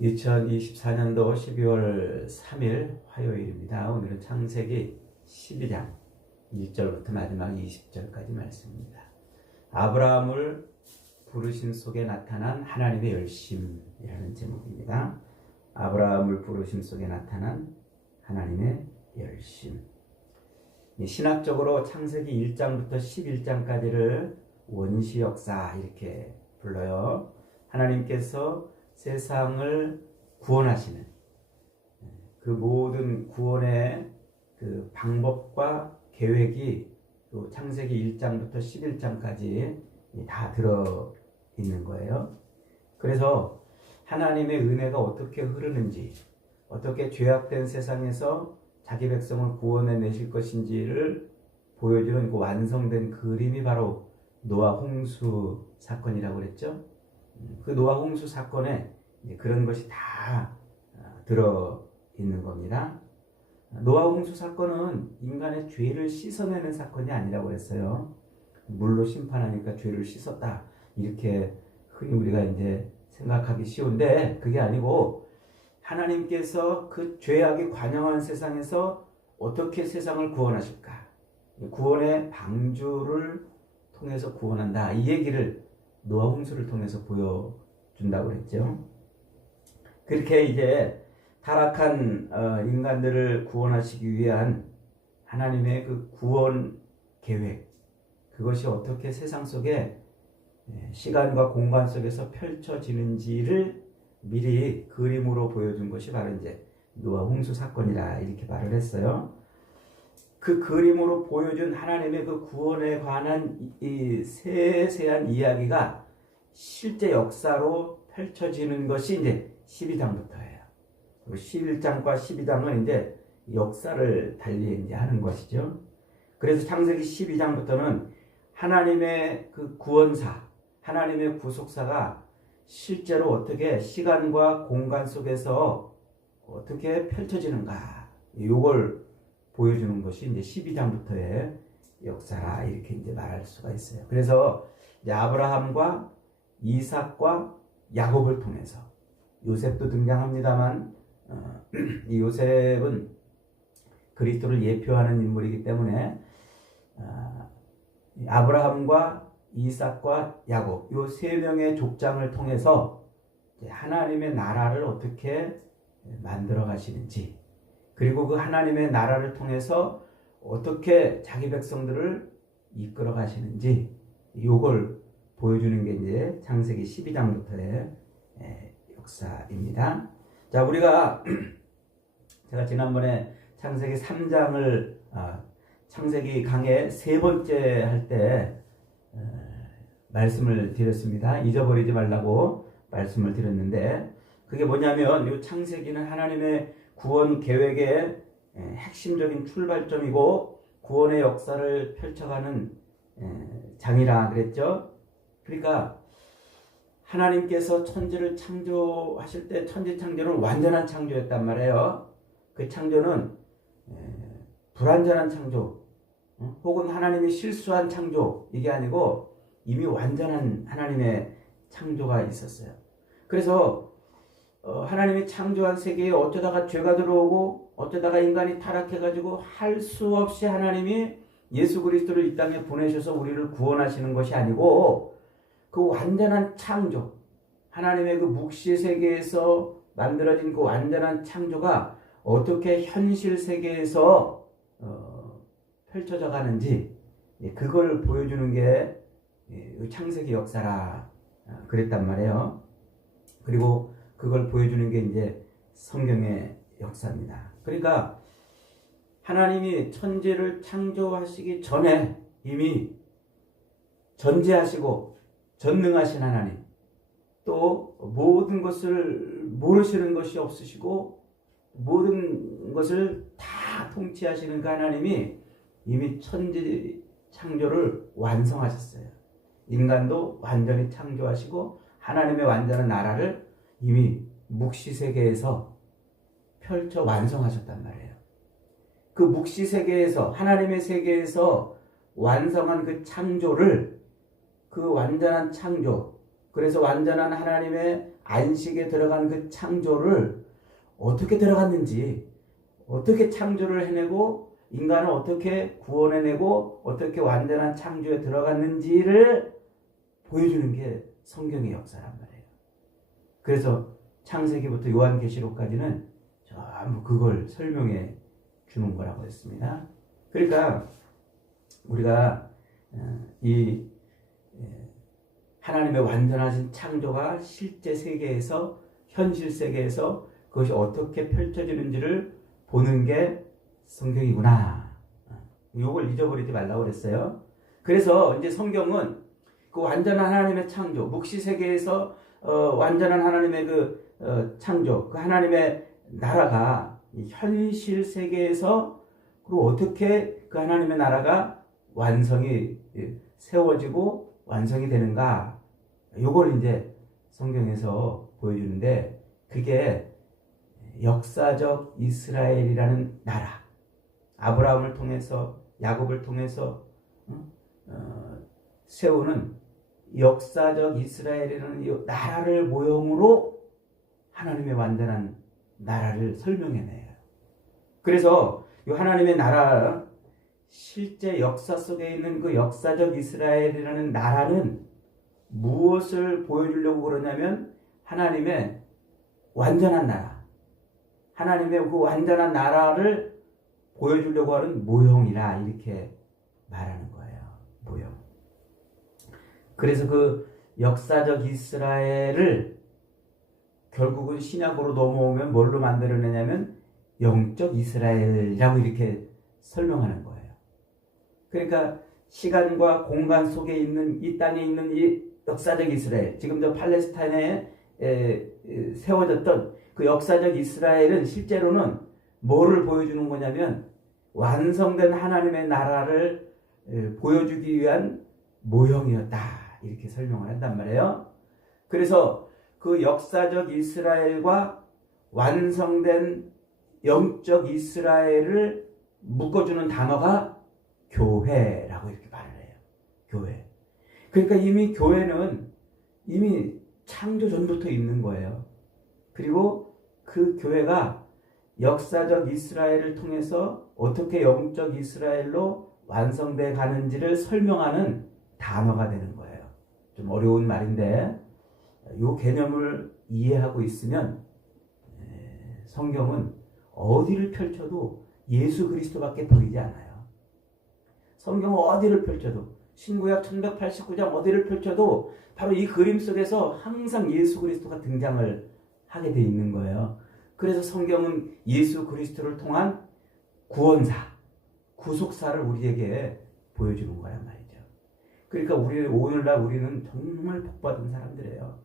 2024년도 12월 3일 화요일입니다. 오늘은 창세기 12장 1절부터 마지막 20절까지 말씀입니다. 아브라함을 부르심 속에 나타난 하나님의 열심이라는 제목입니다. 아브라함을 부르심 속에 나타난 하나님의 열심. 신학적으로 창세기 1장부터 11장까지를 원시 역사 이렇게 불러요. 하나님께서 세상을 구원하시는 그 모든 구원의 그 방법과 계획이 또 창세기 1장부터 11장까지 다 들어 있는 거예요. 그래서 하나님의 은혜가 어떻게 흐르는지, 어떻게 죄악된 세상에서 자기 백성을 구원해 내실 것인지를 보여주는 그 완성된 그림이 바로 노아 홍수 사건이라고 그랬죠. 그 노아 홍수 사건에 그런 것이 다 들어 있는 겁니다. 노아 홍수 사건은 인간의 죄를 씻어내는 사건이 아니라고 했어요. 물로 심판하니까 죄를 씻었다, 이렇게 흔히 우리가 이제 생각하기 쉬운데 그게 아니고, 하나님께서 그 죄악이 관영한 세상에서 어떻게 세상을 구원하실까, 구원의 방주를 통해서 구원한다, 이 얘기를 노아 홍수를 통해서 보여준다고 했죠. 그렇게 이제 타락한 인간들을 구원하시기 위한 하나님의 그 구원 계획, 그것이 어떻게 세상 속에 시간과 공간 속에서 펼쳐지는지를 미리 그림으로 보여준 것이 바로 이제 노아 홍수 사건이라 이렇게 말을 했어요. 그 그림으로 보여준 하나님의 그 구원에 관한 이 세세한 이야기가 실제 역사로 펼쳐지는 것이 이제 12장부터예요. 11장과 12장은 이제 역사를 달리 이제 하는 것이죠. 그래서 창세기 12장부터는 하나님의 그 구원사, 하나님의 구속사가 실제로 어떻게 시간과 공간 속에서 어떻게 펼쳐지는가, 이걸 보여주는 것이 이제 12장부터의 역사라, 이렇게 이제 말할 수가 있어요. 그래서 이제 아브라함과 이삭과 야곱을 통해서, 요셉도 등장합니다만 이 요셉은 그리스도를 예표하는 인물이기 때문에 아브라함과 이삭과 야곱, 이 세 명의 족장을 통해서 하나님의 나라를 어떻게 만들어 가시는지, 그리고 그 하나님의 나라를 통해서 어떻게 자기 백성들을 이끌어 가시는지, 이걸 보여주는 게 이제 창세기 12장부터의 역사입니다. 자, 우리가 제가 지난번에 창세기 3장을 창세기 강의 세 번째 할 때 말씀을 드렸습니다. 잊어버리지 말라고 말씀을 드렸는데, 그게 뭐냐면 이 창세기는 하나님의 구원 계획의 핵심적인 출발점이고 구원의 역사를 펼쳐가는 장이라 그랬죠. 그러니까 하나님께서 천지를 창조하실 때 천지 창조는 완전한 창조였단 말이에요. 그 창조는 불완전한 창조, 혹은 하나님이 실수한 창조, 이게 아니고 이미 완전한 하나님의 창조가 있었어요. 그래서 하나님이 창조한 세계에 어쩌다가 죄가 들어오고 어쩌다가 인간이 타락해가지고 할 수 없이 하나님이 예수 그리스도를 이 땅에 보내셔서 우리를 구원하시는 것이 아니고, 그 완전한 창조, 하나님의 그 묵시 세계에서 만들어진 그 완전한 창조가 어떻게 현실 세계에서 펼쳐져 가는지, 그걸 보여주는 게 창세기 역사라 그랬단 말이에요. 그리고 그걸 보여주는 게 이제 성경의 역사입니다. 그러니까 하나님이 천지를 창조하시기 전에 이미 전지하시고 전능하신 하나님, 또 모든 것을 모르시는 것이 없으시고 모든 것을 다 통치하시는 그 하나님이 이미 천지 창조를 완성하셨어요. 인간도 완전히 창조하시고 하나님의 완전한 나라를 이미 묵시세계에서 펼쳐 완성하셨단 말이에요. 그 묵시세계에서, 하나님의 세계에서 완성한 그 창조를, 그 완전한 창조, 그래서 완전한 하나님의 안식에 들어간 그 창조를 어떻게 들어갔는지, 어떻게 창조를 해내고 인간을 어떻게 구원해내고 어떻게 완전한 창조에 들어갔는지를 보여주는 게 성경의 역사란 말이에요. 그래서 창세기부터 요한계시록까지는 전부 그걸 설명해 주는 거라고 했습니다. 그러니까 우리가 이 하나님의 완전하신 창조가 실제 세계에서, 현실 세계에서 그것이 어떻게 펼쳐지는지를 보는 게 성경이구나. 이걸 잊어버리지 말라고 그랬어요. 그래서 이제 성경은 그 완전한 하나님의 창조, 묵시 세계에서 완전한 하나님의 그 창조, 그 하나님의 나라가 현실 세계에서 그리고 어떻게 그 하나님의 나라가 완성이 세워지고 완성이 되는가, 요걸 이제 성경에서 보여주는데, 그게 역사적 이스라엘이라는 나라, 아브라함을 통해서 야곱을 통해서 세우는 역사적 이스라엘이라는 이 나라를 모형으로 하나님의 완전한 나라를 설명해내요. 그래서 이 하나님의 나라, 실제 역사 속에 있는 그 역사적 이스라엘이라는 나라는 무엇을 보여주려고 그러냐면 하나님의 완전한 나라, 하나님의 그 완전한 나라를 보여주려고 하는 모형이라 이렇게 말하는 거예요. 모형. 그래서 그 역사적 이스라엘을 결국은 신약으로 넘어오면 뭘로 만들어내냐면 영적 이스라엘이라고 이렇게 설명하는 거예요. 그러니까 시간과 공간 속에 있는 이 땅에 있는 이 역사적 이스라엘, 지금 저 팔레스타인에 세워졌던 그 역사적 이스라엘은 실제로는 뭐를 보여주는 거냐면 완성된 하나님의 나라를 보여주기 위한 모형이었다, 이렇게 설명을 한단 말이에요. 그래서 그 역사적 이스라엘과 완성된 영적 이스라엘을 묶어주는 단어가 교회라고 이렇게 말을 해요. 교회. 그러니까 이미 교회는 이미 창조 전부터 있는 거예요. 그리고 그 교회가 역사적 이스라엘을 통해서 어떻게 영적 이스라엘로 완성돼 가는지를 설명하는 단어가 되는 거예요. 좀 어려운 말인데 이 개념을 이해하고 있으면 성경은 어디를 펼쳐도 예수 그리스도밖에 보이지 않아요. 성경 어디를 펼쳐도, 신구약 1189장 어디를 펼쳐도 바로 이 그림 속에서 항상 예수 그리스도가 등장을 하게 돼 있는 거예요. 그래서 성경은 예수 그리스도를 통한 구원사, 구속사를 우리에게 보여주는 거란 말이죠. 그러니까 오늘날 우리는 정말 복받은 사람들이에요.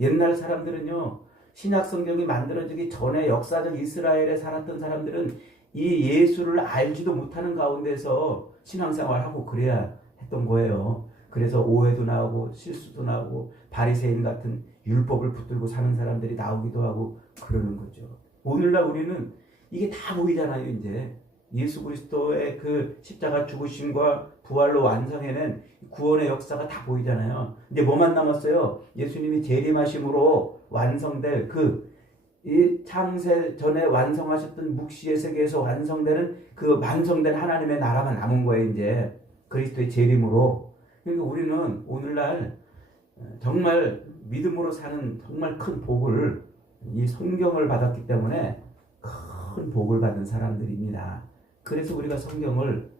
옛날 사람들은요, 신약 성경이 만들어지기 전에 역사적 이스라엘에 살았던 사람들은 이 예수를 알지도 못하는 가운데서 신앙생활하고 그래야 했던 거예요. 그래서 오해도 나오고 실수도 나오고 바리새인 같은 율법을 붙들고 사는 사람들이 나오기도 하고 그러는 거죠. 오늘날 우리는 이게 다 보이잖아요. 이제 예수 그리스도의 그 십자가 죽으심과 부활로 완성해낸 구원의 역사가 다 보이잖아요. 이제 뭐만 남았어요? 예수님이 재림하심으로 완성될 이 창세 전에 완성하셨던 묵시의 세계에서 완성되는 그 완성된 하나님의 나라만 남은 거예요. 이제 그리스도의 재림으로. 그러니까 우리는 오늘날 정말 믿음으로 사는 정말 큰 복을, 이 성경을 받았기 때문에 큰 복을 받은 사람들입니다. 그래서 우리가 성경을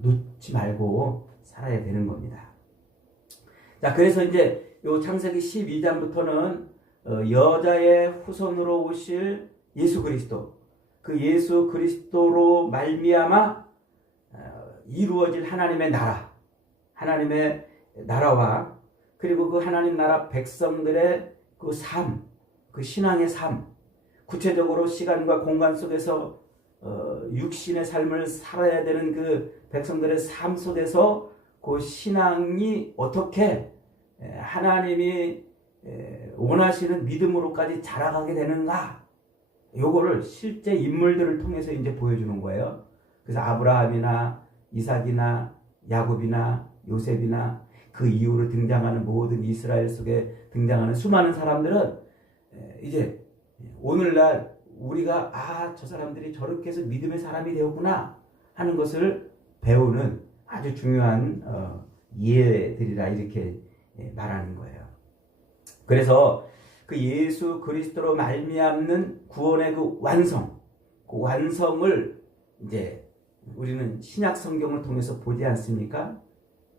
놓지 말고 살아야 되는 겁니다. 자, 그래서 이제 요 창세기 12장부터는 여자의 후손으로 오실 예수 그리스도, 그 예수 그리스도로 말미암아 이루어질 하나님의 나라, 하나님의 나라와 그리고 그 하나님 나라 백성들의 그 삶, 그 신앙의 삶, 구체적으로 시간과 공간 속에서 육신의 삶을 살아야 되는 그 백성들의 삶 속에서 그 신앙이 어떻게 하나님이 원하시는 믿음으로까지 자라가게 되는가, 요거를 실제 인물들을 통해서 이제 보여주는 거예요. 그래서 아브라함이나 이삭이나 야곱이나 요셉이나 그 이후로 등장하는 모든 이스라엘 속에 등장하는 수많은 사람들은 이제 오늘날 우리가 저 사람들이 저렇게 해서 믿음의 사람이 되었구나 하는 것을 배우는 아주 중요한 예들이라 이렇게 말하는 거예요. 그래서 그 예수 그리스도로 말미암는 구원의 그 완성을 이제 우리는 신약 성경을 통해서 보지 않습니까?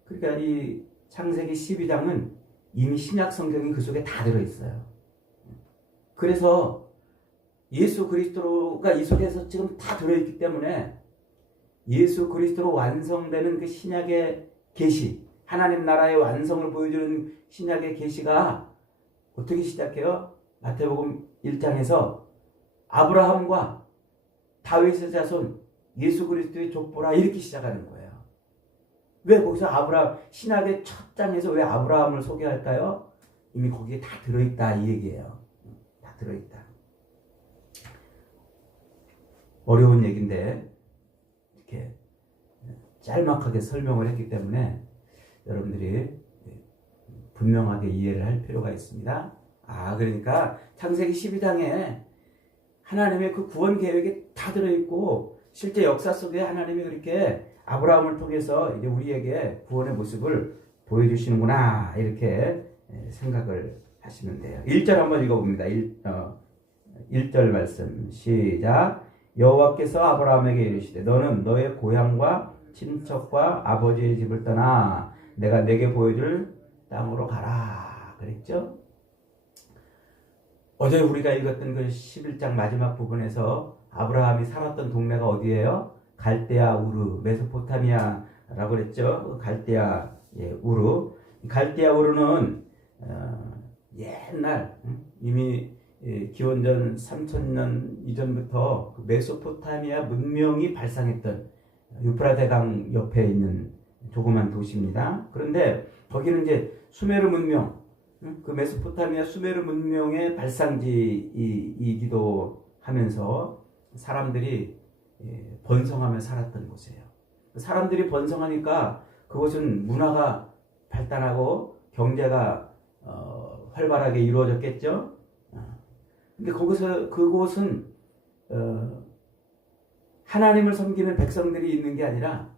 그러니까 이 창세기 12장은 이미 신약 성경이 그 속에 다 들어있어요. 그래서 예수 그리스도가 이 속에서 지금 다 들어있기 때문에 예수 그리스도로 완성되는 그 신약의 계시, 하나님 나라의 완성을 보여주는 신약의 계시가 어떻게 시작해요? 마태복음 1장에서 아브라함과 다윗의 자손 예수 그리스도의 족보라 이렇게 시작하는 거예요. 왜 거기서 신약의 첫 장에서 왜 아브라함을 소개할까요? 이미 거기에 다 들어있다 이 얘기예요. 다 들어있다. 어려운 얘기인데 이렇게 짤막하게 설명을 했기 때문에 여러분들이 분명하게 이해를 할 필요가 있습니다. 그러니까 창세기 12장에 하나님의 그 구원 계획이 다 들어있고 실제 역사 속에 하나님이 그렇게 아브라함을 통해서 이제 우리에게 구원의 모습을 보여주시는구나 이렇게 생각을 하시면 돼요. 1절 한번 읽어봅니다. 1절 말씀 시작. 여호와께서 아브라함에게 이르시되 너는 너의 고향과 친척과 아버지의 집을 떠나 내가 내게 보여줄 땅으로 가라 그랬죠. 어제 우리가 읽었던 그 11장 마지막 부분에서 아브라함이 살았던 동네가 어디예요? 갈대아 우르, 메소포타미아라고 그랬죠. 갈대아 우르. 갈대아 우르는 옛날 이미 기원전 3000년 이전부터 그 메소포타미아 문명이 발상했던 유프라테강 옆에 있는 조그만 도시입니다. 그런데 거기는 이제 수메르 문명, 그 메소포타미아 수메르 문명의 발상지이기도 하면서 사람들이 번성하며 살았던 곳이에요. 사람들이 번성하니까 그곳은 문화가 발달하고 경제가 활발하게 이루어졌겠죠. 근데 그곳은 하나님을 섬기는 백성들이 있는 게 아니라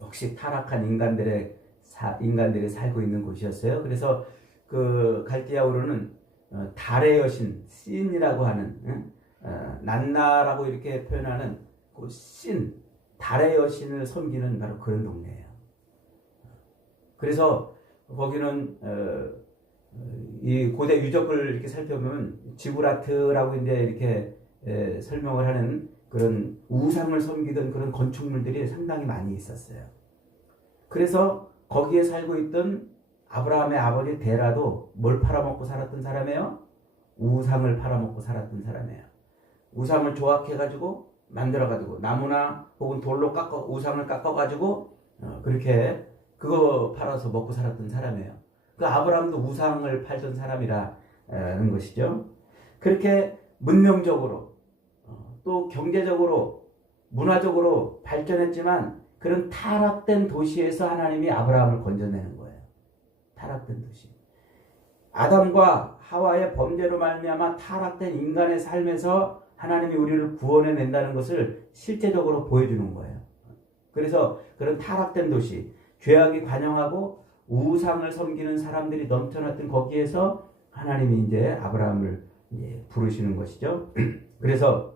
역시 타락한 인간들이 살고 있는 곳이었어요. 그래서 그 갈대아우르는 달의 여신 신이라고 하는 난나라고 이렇게 표현하는 그 달의 여신을 섬기는 바로 그런 동네예요. 그래서 거기는 이 고대 유적을 이렇게 살펴보면 지구라트라고 이제 이렇게 설명을 하는 그런 우상을 섬기던 그런 건축물들이 상당히 많이 있었어요. 그래서 거기에 살고 있던 아브라함의 아버지 데라도 뭘 팔아먹고 살았던 사람이에요? 우상을 팔아먹고 살았던 사람이에요. 우상을 조각해가지고 만들어가지고 나무나 혹은 돌로 우상을 깎아가지고 그렇게 그거 팔아서 먹고 살았던 사람이에요. 그 아브라함도 우상을 팔던 사람이라는 것이죠. 그렇게 문명적으로 또 경제적으로 문화적으로 발전했지만 그런 타락된 도시에서 하나님이 아브라함을 건져내는 거예요. 타락된 도시. 아담과 하와의 범죄로 말미암아 타락된 인간의 삶에서 하나님이 우리를 구원해낸다는 것을 실제적으로 보여주는 거예요. 그래서 그런 타락된 도시, 죄악이 관영하고 우상을 섬기는 사람들이 넘쳐났던 거기에서 하나님이 이제 아브라함을 부르시는 것이죠. 그래서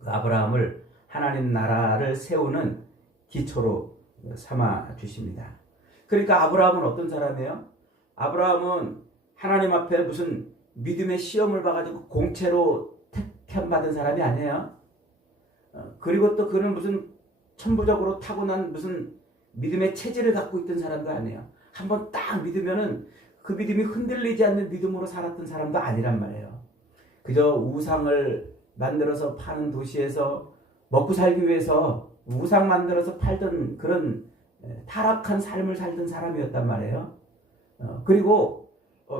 그 아브라함을 하나님 나라를 세우는 기초로 삼아 주십니다. 그러니까 아브라함은 어떤 사람이에요? 아브라함은 하나님 앞에 무슨 믿음의 시험을 봐가지고 공채로 택함받은 사람이 아니에요. 그리고 또 그는 무슨 천부적으로 타고난 무슨 믿음의 체질을 갖고 있던 사람도 아니에요. 한번 딱 믿으면은 그 믿음이 흔들리지 않는 믿음으로 살았던 사람도 아니란 말이에요. 그저 우상을 만들어서 파는 도시에서 먹고 살기 위해서 우상 만들어서 팔던 그런 타락한 삶을 살던 사람이었단 말이에요. 그리고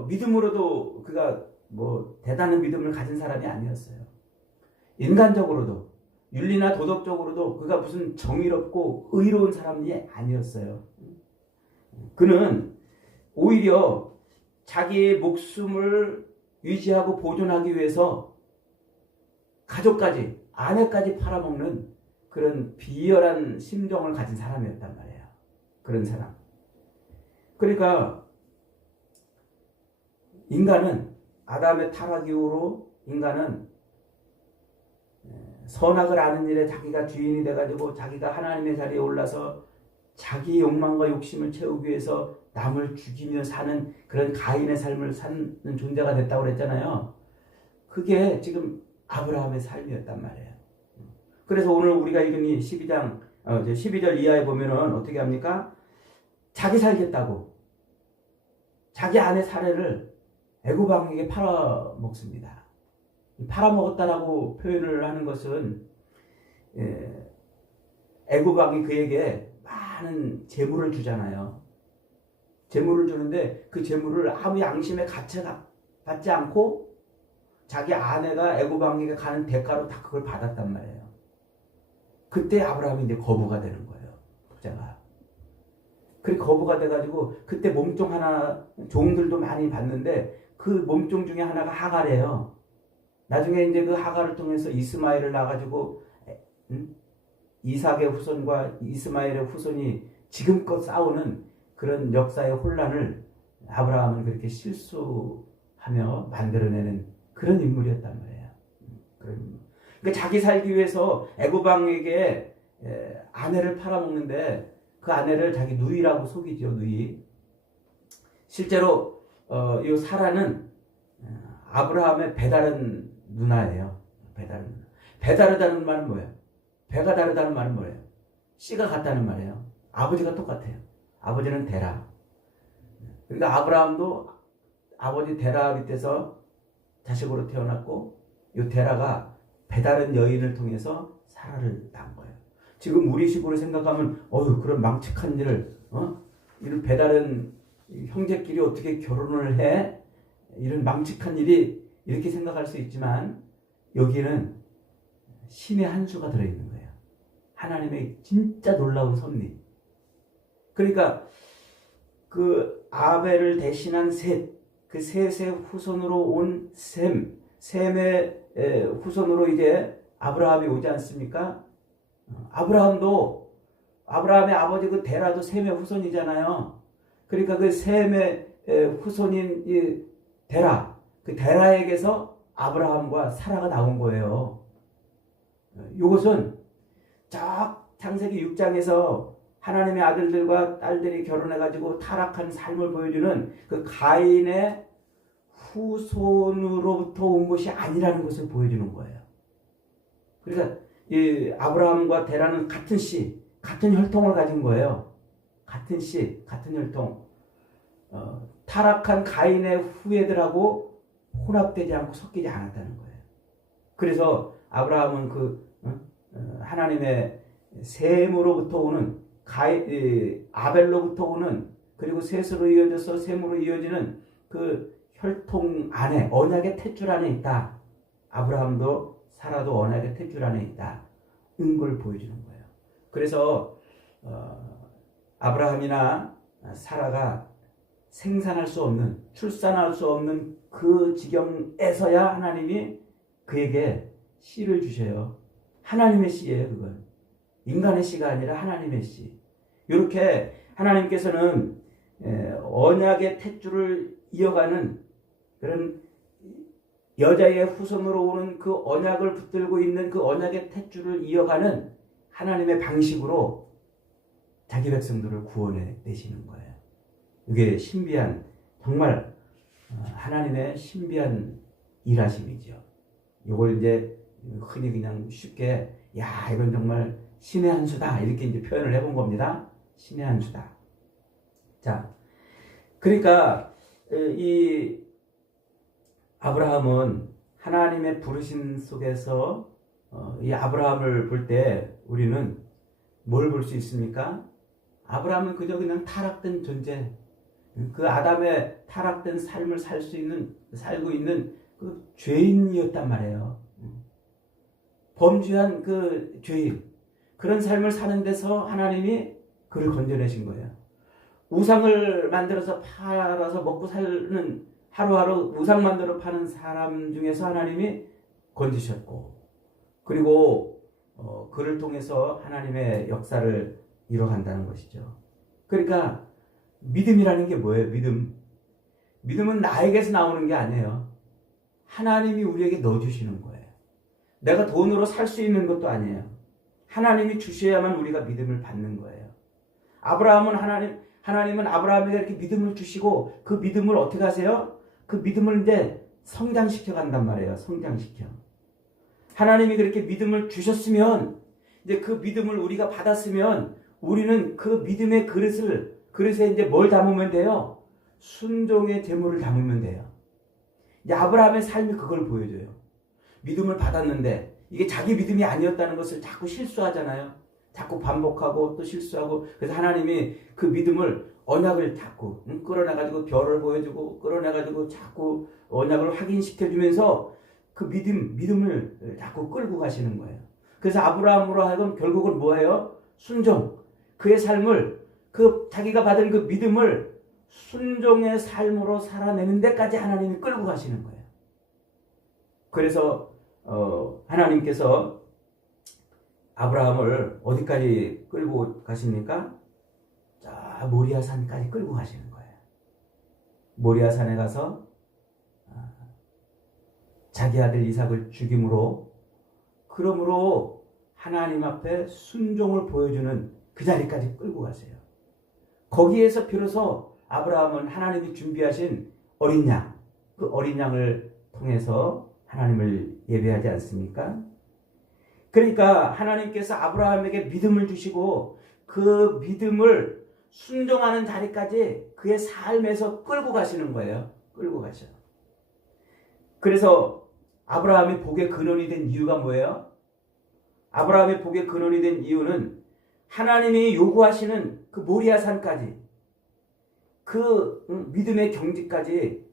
믿음으로도 그가 뭐 대단한 믿음을 가진 사람이 아니었어요. 인간적으로도 윤리나 도덕적으로도 그가 무슨 정의롭고 의로운 사람이 아니었어요. 그는 오히려 자기의 목숨을 유지하고 보존하기 위해서 가족까지, 아내까지 팔아먹는 그런 비열한 심정을 가진 사람이었단 말이에요. 그런 사람. 그러니까 인간은 아담의 타락 이후로 인간은 선악을 아는 일에 자기가 주인이 돼가지고 자기가 하나님의 자리에 올라서 자기 욕망과 욕심을 채우기 위해서 남을 죽이며 사는 그런 가인의 삶을 사는 존재가 됐다고 그랬잖아요. 그게 지금 아브라함의 삶이었단 말이에요. 그래서 오늘 우리가 읽은 이 12절 이하에 보면은 어떻게 합니까? 자기 살겠다고 자기 아내 사례를 애굽 왕에게 팔아먹습니다. 팔아먹었다라고 표현을 하는 것은 애굽 왕이 그에게 많은 재물을 주잖아요. 재물을 주는데 그 재물을 아무 양심에 받지 않고 자기 아내가 애굽 왕에게 가는 대가로 다 그걸 받았단 말이에요. 그때 아브라함이 이제 거부가 되는 거예요. 부자가. 그리고 거부가 돼가지고 그때 몸종 하나 종들도 많이 봤는데 그 몸종 중에 하나가 하갈이에요. 나중에 이제 그 하갈을 통해서 이스마엘을 낳아가지고 이삭의 후손과 이스마엘의 후손이 지금껏 싸우는 그런 역사의 혼란을 아브라함은 그렇게 실수하며 만들어내는 그런 인물이었단 말이에요. 그러니까 자기 살기 위해서 애굽 왕에게 아내를 팔아먹는데 그 아내를 자기 누이라고 속이죠. 누이. 실제로 이 사라는 아브라함의 배다른 누나예요. 배다른 누나. 배다르다는 말은 뭐예요? 배가 다르다는 말은 뭐예요? 씨가 같다는 말이에요. 아버지가 똑같아요. 아버지는 데라. 그러니까 아브라함도 아버지 데라 밑에서 자식으로 태어났고 이 데라가 배다른 여인을 통해서 사라를 낳은 거예요. 지금 우리 식으로 생각하면 그런 망측한 일을 이런 배다른 형제끼리 어떻게 결혼을 해? 이런 망측한 일이 이렇게 생각할 수 있지만 여기는 신의 한 수가 들어있는 거예요. 하나님의 진짜 놀라운 섭리. 그러니까 그 아벨을 대신한 셋, 그 셋의 후손으로 온 셈의 후손으로 이제 아브라함이 오지 않습니까? 아브라함의 아버지 그 데라도 셈의 후손이잖아요. 그러니까 그 셈의 후손인 이 데라, 그 데라에게서 아브라함과 사라가 나온 거예요. 이것은 창세기 6장에서 하나님의 아들들과 딸들이 결혼해가지고 타락한 삶을 보여주는 그 가인의 후손으로부터 온 것이 아니라는 것을 보여주는 거예요. 그러니까 이 아브라함과 데라는 같은 씨, 같은 혈통을 가진 거예요. 같은 씨, 같은 혈통. 타락한 가인의 후예들하고 혼합되지 않고 섞이지 않았다는 거예요. 그래서 아브라함은 하나님의 셈으로부터 오는 아벨로부터 오는 그리고 셋으로 이어져서 셈으로 이어지는 그 혈통 안에 언약의 탯줄 안에 있다. 아브라함도 사라도 언약의 탯줄 안에 있다. 인 걸 보여주는 거예요. 그래서 아브라함이나 사라가 생산할 수 없는, 출산할 수 없는 그 지경에서야 하나님이 그에게 씨를 주셔요. 하나님의 씨예요, 그건. 인간의 씨가 아니라 하나님의 씨. 이렇게 하나님께서는 언약의 탯줄을 이어가는 그런 여자의 후손으로 오는 그 언약을 붙들고 있는 그 언약의 탯줄을 이어가는 하나님의 방식으로 자기 백성들을 구원해 내시는 거예요. 이게 신비한, 정말 하나님의 신비한 일하심이죠. 이걸 이제 흔히 그냥 쉽게 이건 정말 신의 한 수다 이렇게 이제 표현을 해본 겁니다. 신의 한 수다. 자, 그러니까 이 아브라함은 하나님의 부르심 속에서 이 아브라함을 볼 때 우리는 뭘 볼 수 있습니까? 아브라함은 그저 그냥 타락된 존재, 그 아담의 타락된 삶을 살고 있는 그 죄인이었단 말이에요. 범죄한 그 죄인, 그런 삶을 사는 데서 하나님이 그를 건져내신 거예요. 우상을 만들어서 팔아서 먹고 사는 하루하루 우상 만들어 파는 사람 중에서 하나님이 건지셨고, 그리고 그를 통해서 하나님의 역사를 이뤄간다는 것이죠. 그러니까 믿음이라는 게 뭐예요? 믿음은 나에게서 나오는 게 아니에요. 하나님이 우리에게 넣어주시는 거예요. 내가 돈으로 살 수 있는 것도 아니에요. 하나님이 주셔야만 우리가 믿음을 받는 거예요. 하나님은 아브라함에게 이렇게 믿음을 주시고, 그 믿음을 어떻게 하세요? 그 믿음을 이제 성장시켜 간단 말이에요. 성장시켜. 하나님이 그렇게 믿음을 주셨으면, 이제 그 믿음을 우리가 받았으면, 우리는 그 믿음의 그릇에 이제 뭘 담으면 돼요? 순종의 제물을 담으면 돼요. 이제 아브라함의 삶이 그걸 보여줘요. 믿음을 받았는데, 이게 자기 믿음이 아니었다는 것을 자꾸 실수하잖아요. 자꾸 반복하고 또 실수하고. 그래서 하나님이 그 믿음을 언약을 자꾸 끌어내가지고 별을 보여주고, 끌어내가지고 자꾸 언약을 확인시켜주면서 그 믿음을 자꾸 끌고 가시는 거예요. 그래서 아브라함으로 하여금 결국은 뭐예요? 순종. 그의 삶을, 자기가 받은 그 믿음을 순종의 삶으로 살아내는 데까지 하나님이 끌고 가시는 거예요. 그래서 하나님께서 아브라함을 어디까지 끌고 가십니까? 자, 모리아 산까지 끌고 가시는 거예요. 모리아 산에 가서 자기 아들 이삭을 죽임으로, 그러므로 하나님 앞에 순종을 보여주는 그 자리까지 끌고 가세요. 거기에서 비로소 아브라함은 하나님이 준비하신 어린 양, 그 어린 양을 통해서 하나님을 예배하지 않습니까? 그러니까 하나님께서 아브라함에게 믿음을 주시고, 그 믿음을 순종하는 자리까지 그의 삶에서 끌고 가시는 거예요. 끌고 가셔. 그래서 아브라함의 복의 근원이 된 이유가 뭐예요? 아브라함의 복의 근원이 된 이유는 하나님이 요구하시는 그 모리아 산까지, 그 믿음의 경지까지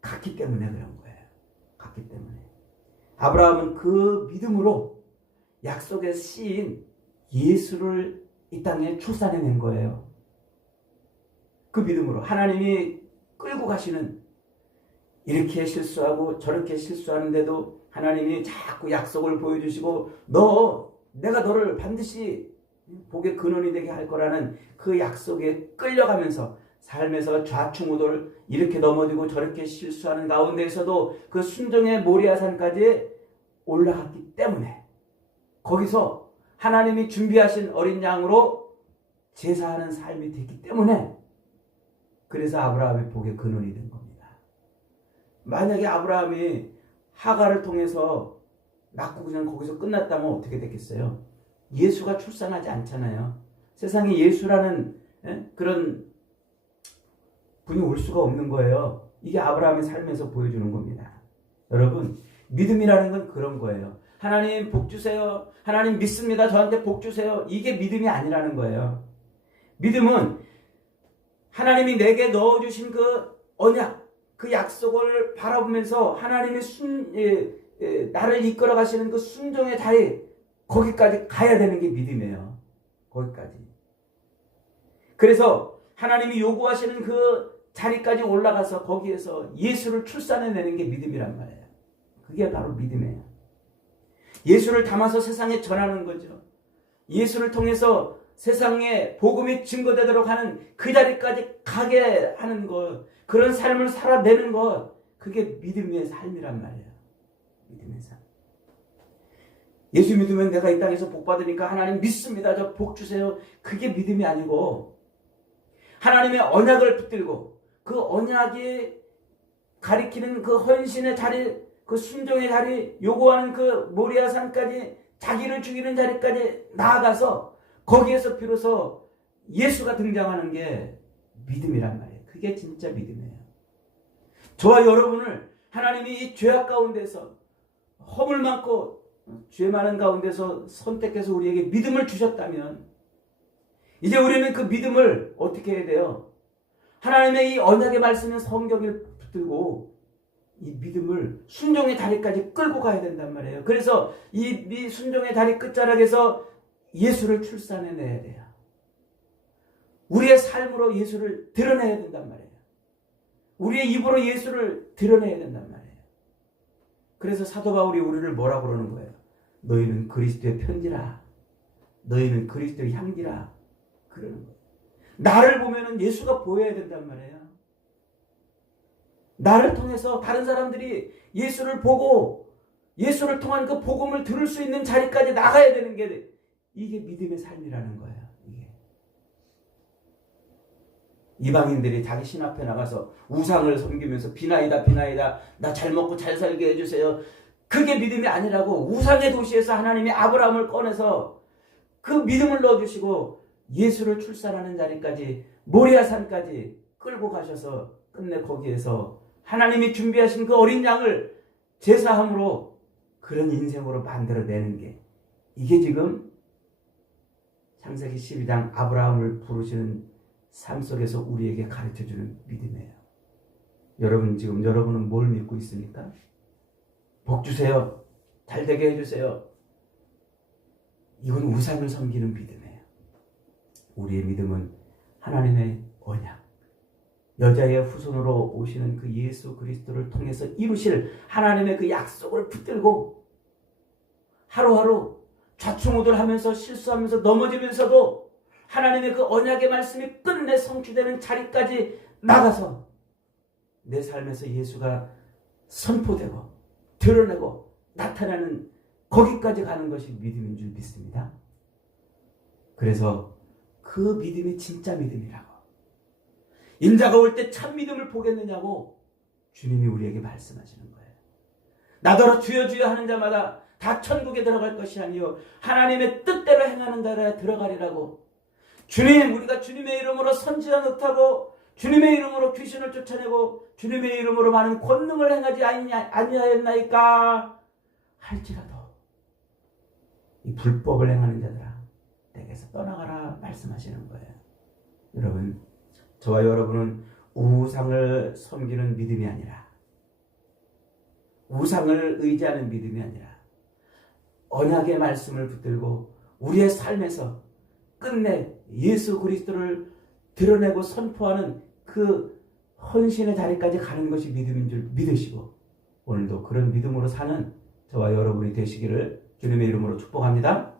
갔기 때문에 그런 거예요. 갔기 때문에. 아브라함은 그 믿음으로 약속의 씨인 예수를 이 땅에 출산해낸 거예요. 그 믿음으로 하나님이 끌고 가시는, 이렇게 실수하고 저렇게 실수하는데도 하나님이 자꾸 약속을 보여주시고, 내가 너를 반드시 복의 근원이 되게 할 거라는 그 약속에 끌려가면서 삶에서 좌충우돌, 이렇게 넘어지고 저렇게 실수하는 가운데에서도 그 순종의 모리아산까지 올라갔기 때문에, 거기서 하나님이 준비하신 어린 양으로 제사하는 삶이 됐기 때문에, 그래서 아브라함의 복의 근원이 된 겁니다. 만약에 아브라함이 하가를 통해서 낳고 그냥 거기서 끝났다면 어떻게 됐겠어요? 예수가 출산하지 않잖아요. 세상에 예수라는 그런 분이 올 수가 없는 거예요. 이게 아브라함의 삶에서 보여주는 겁니다. 여러분, 믿음이라는 건 그런 거예요. 하나님 복 주세요. 하나님 믿습니다. 저한테 복 주세요. 이게 믿음이 아니라는 거예요. 믿음은 하나님이 내게 넣어주신 그 언약, 그 약속을 바라보면서 하나님이 나를 이끌어 가시는 그 순종의 자리, 거기까지 가야 되는 게 믿음이에요. 거기까지. 그래서 하나님이 요구하시는 그 자리까지 올라가서 거기에서 예수를 출산해내는 게 믿음이란 말이에요. 그게 바로 믿음이에요. 예수를 담아서 세상에 전하는 거죠. 예수를 통해서 세상에 복음이 증거되도록 하는 그 자리까지 가게 하는 것, 그런 삶을 살아내는 것, 그게 믿음의 삶이란 말이에요. 믿음의 삶. 예수 믿으면 내가 이 땅에서 복 받으니까 하나님 믿습니다. 저 복 주세요. 그게 믿음이 아니고, 하나님의 언약을 붙들고 그 언약이 가리키는 그 헌신의 자리, 그 순종의 자리, 요구하는 그 모리아 산까지, 자기를 죽이는 자리까지 나아가서 거기에서 비로소 예수가 등장하는 게 믿음이란 말이에요. 그게 진짜 믿음이에요. 저와 여러분을 하나님이 이 죄악 가운데서, 허물 많고 죄 많은 가운데서 선택해서 우리에게 믿음을 주셨다면, 이제 우리는 그 믿음을 어떻게 해야 돼요? 하나님의 이 언약의 말씀인 성경을 붙들고 이 믿음을 순종의 다리까지 끌고 가야 된단 말이에요. 그래서 이 순종의 다리 끝자락에서 예수를 출산해내야 돼요. 우리의 삶으로 예수를 드러내야 된단 말이에요. 우리의 입으로 예수를 드러내야 된단 말이에요. 그래서 사도 바울이 우리를 뭐라 그러는 거예요? 너희는 그리스도의 편지라. 너희는 그리스도의 향기라. 그러는 거예요. 나를 보면은 예수가 보여야 된단 말이에요. 나를 통해서 다른 사람들이 예수를 보고 예수를 통한 그 복음을 들을 수 있는 자리까지 나가야 되는 게 이게 믿음의 삶이라는 거예요. 이게. 이방인들이 자기 신 앞에 나가서 우상을 섬기면서 비나이다 비나이다 나 잘 먹고 잘 살게 해주세요. 그게 믿음이 아니라고 우상의 도시에서 하나님이 아브라함을 꺼내서 그 믿음을 넣어주시고 예수를 출산하는 자리까지 모리아산까지 끌고 가셔서 끝내 거기에서 하나님이 준비하신 그 어린 양을 제사함으로 그런 인생으로 만들어내는 게 이게 지금 창세기 12장 아브라함을 부르시는 삶 속에서 우리에게 가르쳐주는 믿음이에요. 여러분 지금 여러분은 뭘 믿고 있습니까? 복 주세요. 잘 되게 해주세요. 이건 우상을 섬기는 믿음이에요. 우리의 믿음은 하나님의 언약, 여자의 후손으로 오시는 그 예수 그리스도를 통해서 이루실 하나님의 그 약속을 붙들고 하루하루 좌충우돌하면서 실수하면서 넘어지면서도 하나님의 그 언약의 말씀이 끝내 성취되는 자리까지 나가서 내 삶에서 예수가 선포되고 드러내고 나타나는 거기까지 가는 것이 믿음인 줄 믿습니다. 그래서 그 믿음이 진짜 믿음이라고. 인자가 올 때 참 믿음을 보겠느냐고 주님이 우리에게 말씀하시는 거예요. 나더러 주여 주여 하는 자마다 다 천국에 들어갈 것이 아니요 하나님의 뜻대로 행하는 자라 들어가리라고. 주님, 우리가 주님의 이름으로 선지자 노타고 주님의 이름으로 귀신을 쫓아내고 주님의 이름으로 많은 권능을 행하지 아니하였나이까 할지라도 이 불법을 행하는 자들아 내게서 떠나가라 말씀하시는 거예요. 여러분, 저와 여러분은 우상을 섬기는 믿음이 아니라 우상을 의지하는 믿음이 아니라 언약의 말씀을 붙들고 우리의 삶에서 끝내 예수 그리스도를 드러내고 선포하는 그 헌신의 자리까지 가는 것이 믿음인 줄 믿으시고 오늘도 그런 믿음으로 사는 저와 여러분이 되시기를 주님의 이름으로 축복합니다.